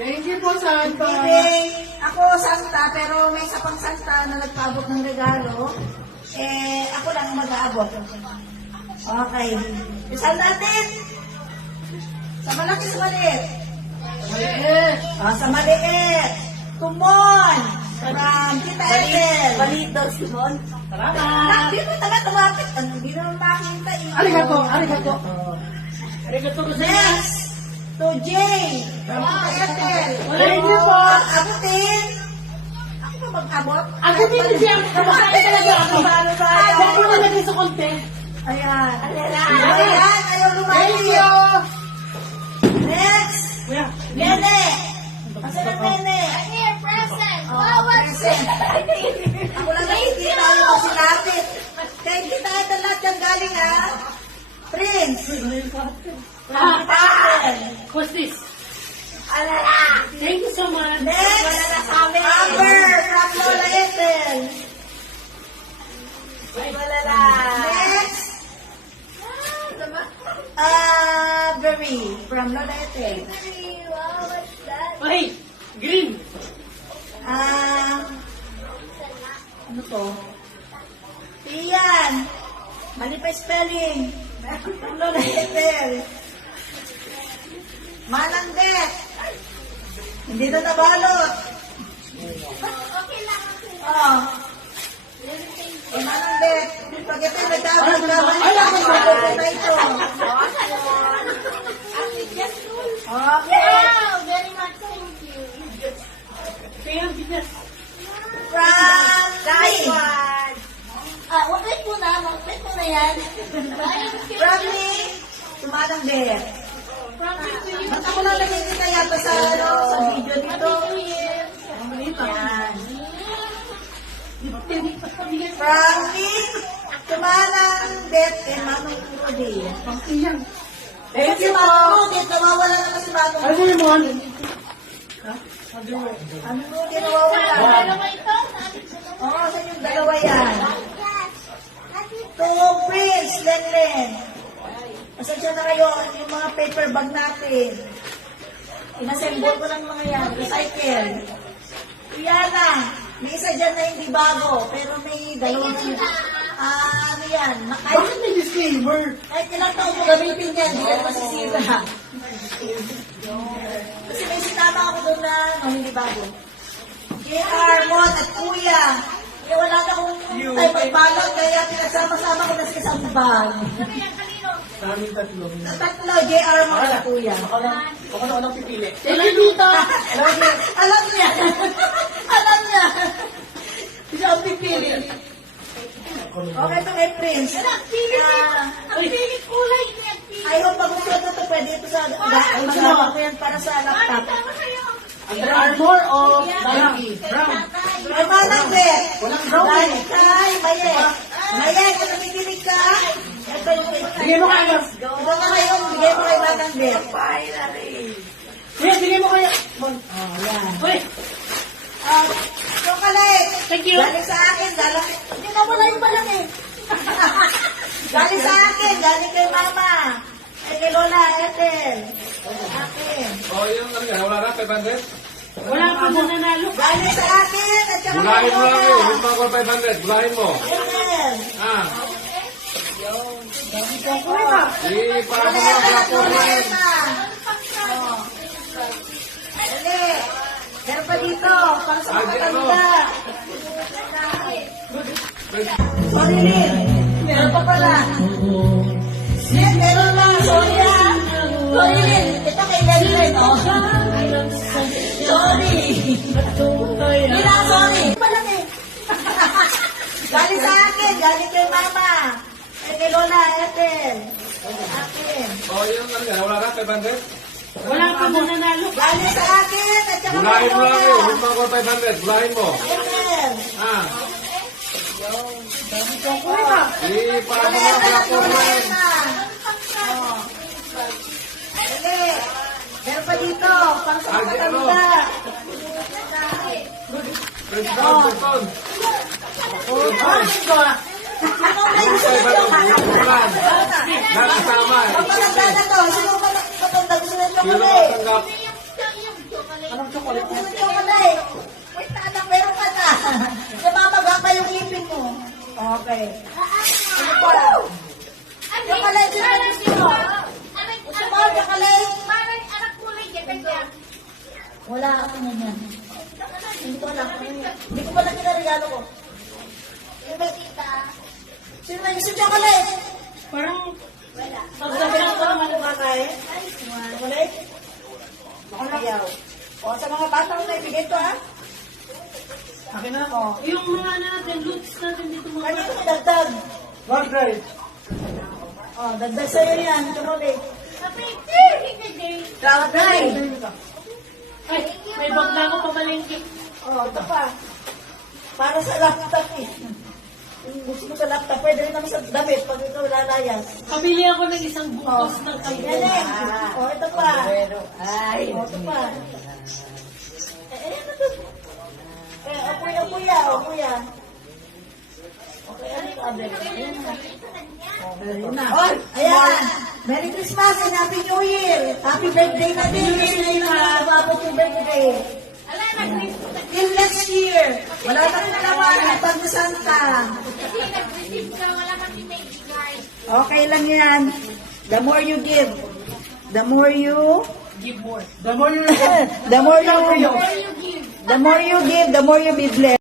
Thank you po, Santa. Ako, Santa, pero may isa pang Santa na nagpaabot ng regalo. Ako lang mag-aabot. Okay. Isang natin. Sa malaki, sa maliit. Maliit. Sa maliit. Tumon. From Tita Ethel. Maliit daw, Simon. Salamat. Hindi mo taga tumapit. Hindi naman makita. Arigato, arigato. Arigato ko sa Next. To Jay. From Tita Ethel. Thank you po. Abutin. Ako ba mag-abot? Ako din siya. Kumakain talaga ako. Paano ba? Huwag ko nalagay sa konti. Ayan. Alala. Ayan. Ayaw lumaki. Thank you. Next. Kuya. Nene. Asa ng Nene? Here, present. Present. Ako lang nakikita yung sinapit. Kaya hindi tayo na lahat yung galing ha. Prince. What's this? Alala. Thank you so much. Next. Wala na sa amin. Amber from Lola Ethel. Alala. Next. Berry from Lola Ethel. Wow, what's that? Ay, green. Ano to? Iyan. Mali pa spelling. From Lola Ethel. Manangget. Hindi na nabalot. Okay lang. Manangget. Pag ito yung nagkabalik ka, mali na ito. Okay. Wow, very much thank you. Kaya ang bigas. From Nice me. one. Wait mo na. Wait mo na yan. From me. Manangget. Ba't ako lang nakikita yata sa video dito? Yan. From me. Manangget and Manong Rudy. Thank you, Manong Rudy. Nawawala na kasi Manong Ano Rudy. yung mon? Manong Rudy nawawala. Dalawa ito. Oo, saan yung dalawa yan? To Prince, Lenlen. Pasensya na kayo, yung mga paper bag natin. Inassemble ko lang mga yan, recycle. Iana, may isa dyan na hindi bago, pero may dalawang ano yan, Bakit may disclaimer? kahit ilang taon mo gamitin yan, hindi ka masisira. Kasi may sinama ako doon na hindi bago. JR, Mon, at Kuya. Eh, wala na akong tayo magbalot, kaya pinagsama-sama ko na sa isang bag. Sa aming tatlo. Tatlo, JR, Mon, at Kuya. Ako na unang pipili. Thank you, Tita. Alam niya. Alam niya. Siya ang pipili. Okay, ito kay Prince. Ang pilit kulay niya. I hope pag-upload na ito, pwede ito sa magawa ko yan para sa laptop. Under Armour o Nike? Brown. Ay, manang Bet. Walang brown Dahil eh. kay Maye. Maye, kung nakikinig ka, ito yung Bigay mo kayo. ito na ngayon, bigay mo kay manang Bet. Kuya, bigay mo kayo. Oh, yan. Uy, Chocolate. thank you. Galing sa akin, galing. Hindi na wala yung malaki. Galing sa akin, galing kay Mama. Ay, kay Lola Ethel. Akin. Oh, yung ano yan, wala na, 500? Wala pa na nanalo. Galing sa akin, at saka kay Bulahin mo lang yun, Lola. yung mga 500, bulahin mo. Ethel. Ah, Kuya, para mo mga black or red. Dali. Meron pa dito, para sa mga Ano? tanda. Sorry, Lynn. Meron pa pala. Lynn, meron na. Sorry, ah. Sorry, Lynn. Ito kay Lenlen, oh. Sorry. Lynn, ah, sorry. Pala eh. Galing sa akin, galing kay Mama. Ay, kay Lola Ethel. Akin. Oh, yung ano yan, wala na, 500? wala pa na nanalo. Galing sa akin, at saka kay Bulahin mo lang yun, Lola. yung mga 500, bulahin mo. Ethel. Ah, Kuya, para mo mga black or red. Dali. Meron pa dito, para sa mga Ano? tanda. Preston. Ano ba yung gusto Yung nito? 500, bulan. Nakasama. Ang matanda na to, sino ba matanda gusto ng Sino chocolate? matanggap? Gusto niyo ka na eh. Wait na anak, meron ka na. Namamaga pa yung ipin mo. Okay. Ano pa? Chocolate, sino na sino? Gusto mo, chocolate? Wala ako na yan. Hindi ko alam. Hindi ko pala kinaregalo ko. Sino may gusto chocolate? Parang, Sabi na ito, ano ba kain? Chocolate? Ako na yaw. O, sa mga batang na ibigay ko, ha? Akin na ako. yung mga natin, loots natin dito mga. Kanino ko dagdag? Margaret. O, dagdag sa'yo yan, chocolate. Chocolate. Ay, may bagla ko pamalingki. O, ito pa. Para sa laptop eh. Kung gusto mo sa laptop, pwede rin naman sa damit pag ikaw lalayas. Pabili ako ng isang bukos ng Yan kayo. eh. O, ito pa. Ay. O, ito pa. Ano to? Kuya. Okay, ano ito, Abel? Ayan na. Ayan. Merry Christmas and Happy New Year. Happy birthday na din. Kasi na nababot yung birthday. Till next year. Wala na rin naman. Pag na Santa. Okay lang yan. The more you give, the more you... Give more. The more you give, the more you be blessed.